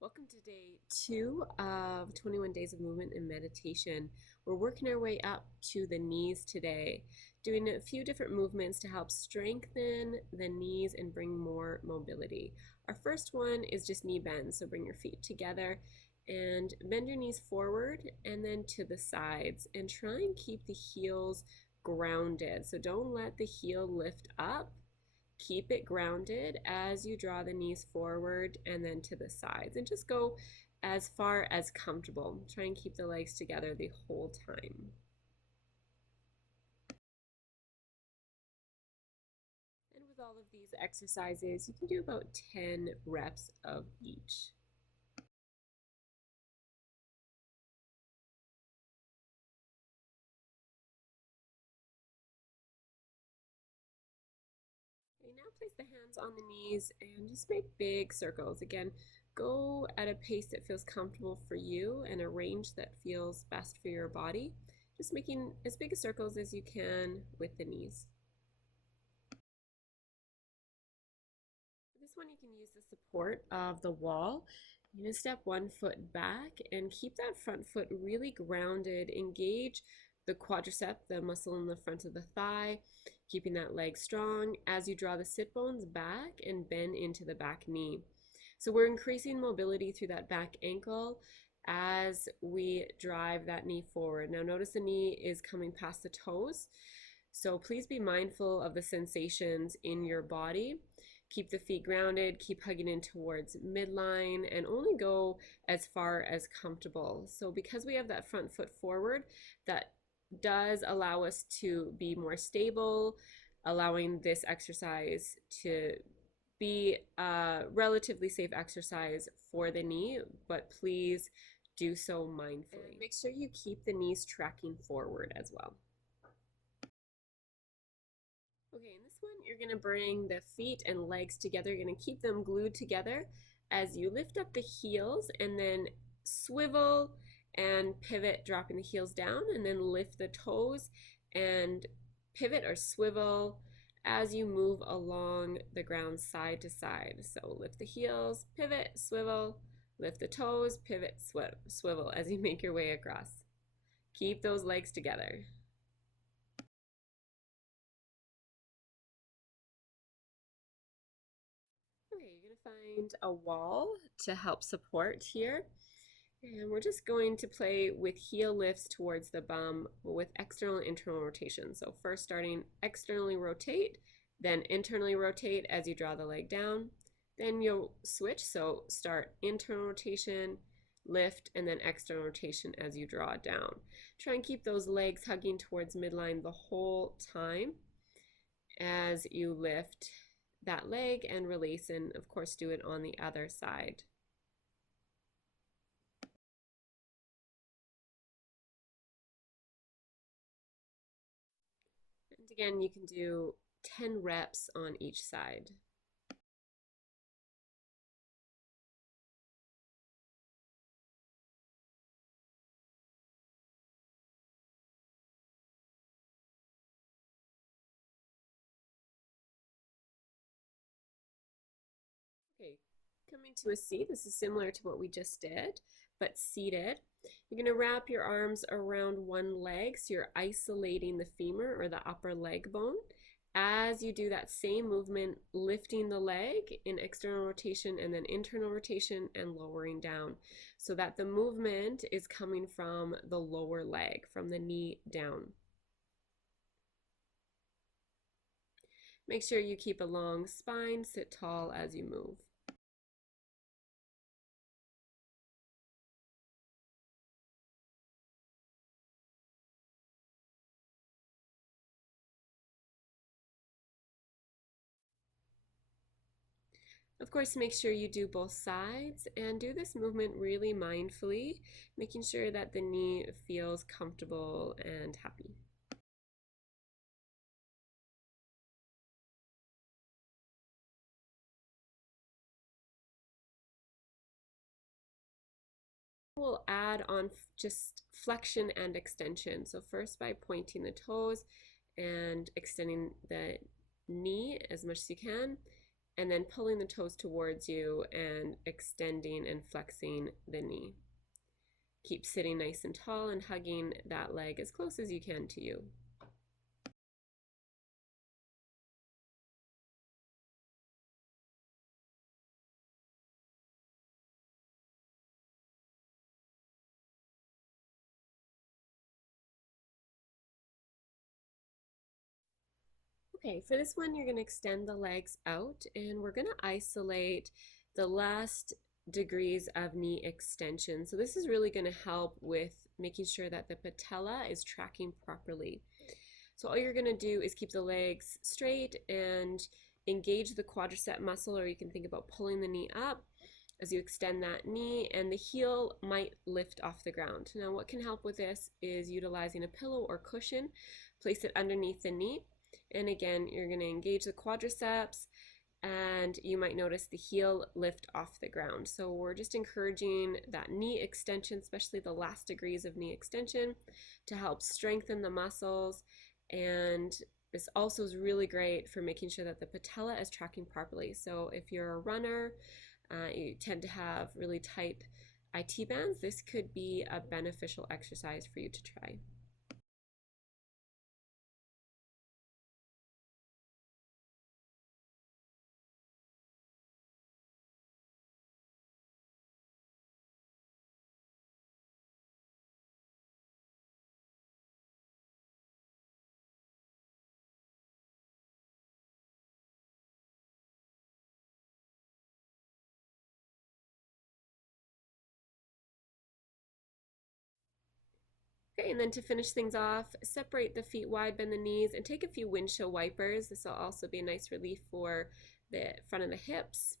Welcome to day 2 of 21 Days of Movement and Meditation. We're working our way up to the knees today, doing a few different movements to help strengthen the knees and bring more mobility. Our first one is just knee bends, so bring your feet together and bend your knees forward and then to the sides, and try and keep the heels grounded. So don't let the heel lift up. Keep it grounded as you draw the knees forward and then to the sides, and just go as far as comfortable. Try and keep the legs together the whole time. And with all of these exercises, you can do about 10 reps of each. Okay, now place the hands on the knees and just make big circles. Again, go at a pace that feels comfortable for you and a range that feels best for your body. Just making as big circles as you can with the knees. For this one, you can use the support of the wall. You're going to step 1 foot back and keep that front foot really grounded. Engage the quadricep, the muscle in the front of the thigh, keeping that leg strong as you draw the sit bones back and bend into the back knee. So we're increasing mobility through that back ankle as we drive that knee forward. Now notice the knee is coming past the toes, so please be mindful of the sensations in your body. Keep the feet grounded, keep hugging in towards midline, and only go as far as comfortable. So because we have that front foot forward, that does allow us to be more stable, allowing this exercise to be a relatively safe exercise for the knee, but please do so mindfully. And make sure you keep the knees tracking forward as well. Okay, in this one, you're going to bring the feet and legs together. You're going to keep them glued together as you lift up the heels and then swivel and pivot, dropping the heels down, and then lift the toes and pivot or swivel as you move along the ground side to side. So lift the heels, pivot, swivel, lift the toes, pivot, swivel as you make your way across. Keep those legs together. Okay, you're going to find a wall to help support here. And we're just going to play with heel lifts towards the bum with external and internal rotation. So first starting externally rotate, then internally rotate as you draw the leg down. Then you'll switch, so start internal rotation, lift, and then external rotation as you draw down. Try and keep those legs hugging towards midline the whole time as you lift that leg and release, and of course do it on the other side. And again, you can do 10 reps on each side. Okay, coming to a seat. This is similar to what we just did, but seated. You're going to wrap your arms around one leg, so you're isolating the femur or the upper leg bone. As you do that same movement, lifting the leg in external rotation and then internal rotation and lowering down, so that the movement is coming from the lower leg, from the knee down. Make sure you keep a long spine, sit tall as you move. Of course, make sure you do both sides and do this movement really mindfully, making sure that the knee feels comfortable and happy. We'll add on just flexion and extension. So first by pointing the toes and extending the knee as much as you can, and then pulling the toes towards you and extending and flexing the knee. Keep sitting nice and tall and hugging that leg as close as you can to you. Okay, for this one, you're going to extend the legs out and we're going to isolate the last degrees of knee extension. So this is really going to help with making sure that the patella is tracking properly. So all you're going to do is keep the legs straight and engage the quadricep muscle, or you can think about pulling the knee up as you extend that knee, and the heel might lift off the ground. Now what can help with this is utilizing a pillow or cushion. Place it underneath the knee, and again you're going to engage the quadriceps and you might notice the heel lift off the ground. So we're just encouraging that knee extension, especially the last degrees of knee extension, to help strengthen the muscles. And this also is really great for making sure that the patella is tracking properly. So if you're a runner, you tend to have really tight IT bands, this could be a beneficial exercise for you to try. Okay, and then to finish things off, separate the feet wide, bend the knees, and take a few windshield wipers. This will also be a nice relief for the front of the hips.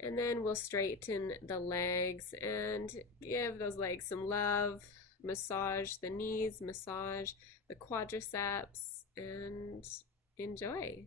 And then we'll straighten the legs and give those legs some love. Massage the knees, massage the quadriceps, and enjoy.